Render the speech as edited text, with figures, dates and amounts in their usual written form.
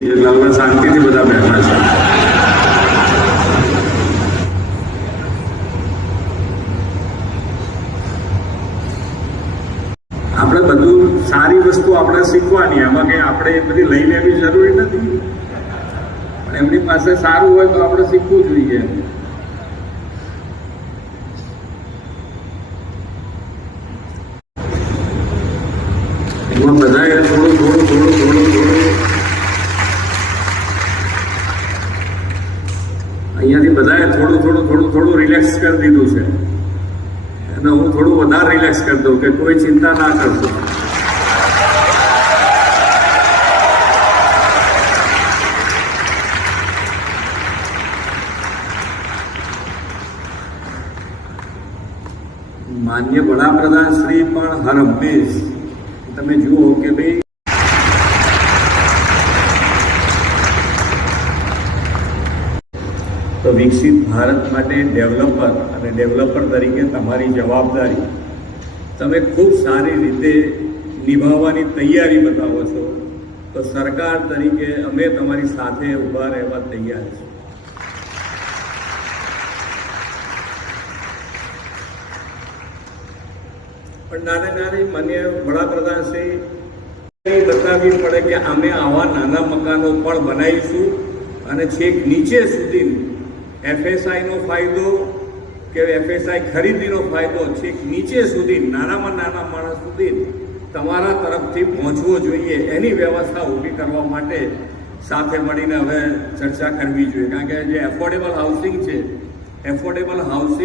એટલે હવે શાંતિથી બધા બેઠા છે. આપણે બધું સારી વસ્તુ આપણે શીખવાની, એમાં કઈ આપણે એ બધી લઈ લેવી જરૂરી નથી. એમની પાસે સારું હોય તો આપણે શીખવું જોઈએ. એમાં બધાએ થોડું અહીંયાથી બધાએ થોડું રિલેક્સ કરી દીધું છે. અને હું થોડું વધારે રિલેક્સ કરી દઉં કે કોઈ ચિંતા ના કરશો. માન્ય વડાપ્રધાન શ્રી પણ હર હંમેશ તમે જુઓ કે ભાઈ તો વિકસિત ભારત માટે ડેવલપર તરીકે તમારી જવાબદારી તમે ખૂબ સારી રીતે નિભાવવાની તૈયારી બતાવો છો. તો સરકાર તરીકે અમે તમારી સાથે ઊભા રહેવા તૈયાર છીએ. પણ નાની મને વડાપ્રધાનશ્રી બતાવવી પડે કે અમે આવા નાના મકાનો પણ બનાવીશું અને છેક નીચે સુધી એફએસઆઈનો ફાયદો કે એફએસઆઈ ખરીદીનો ફાયદો છેક નીચે સુધી નાનામાં નાના માણસ સુધી તમારા તરફથી પહોંચવો જોઈએ. એની વ્યવસ્થા ઊભી કરવા માટે સાથે મળીને હવે ચર્ચા કરવી જોઈએ. કારણ કે જે એફોર્ડેબલ હાઉસિંગ છે, એફોર્ડેબલ હાઉસિંગ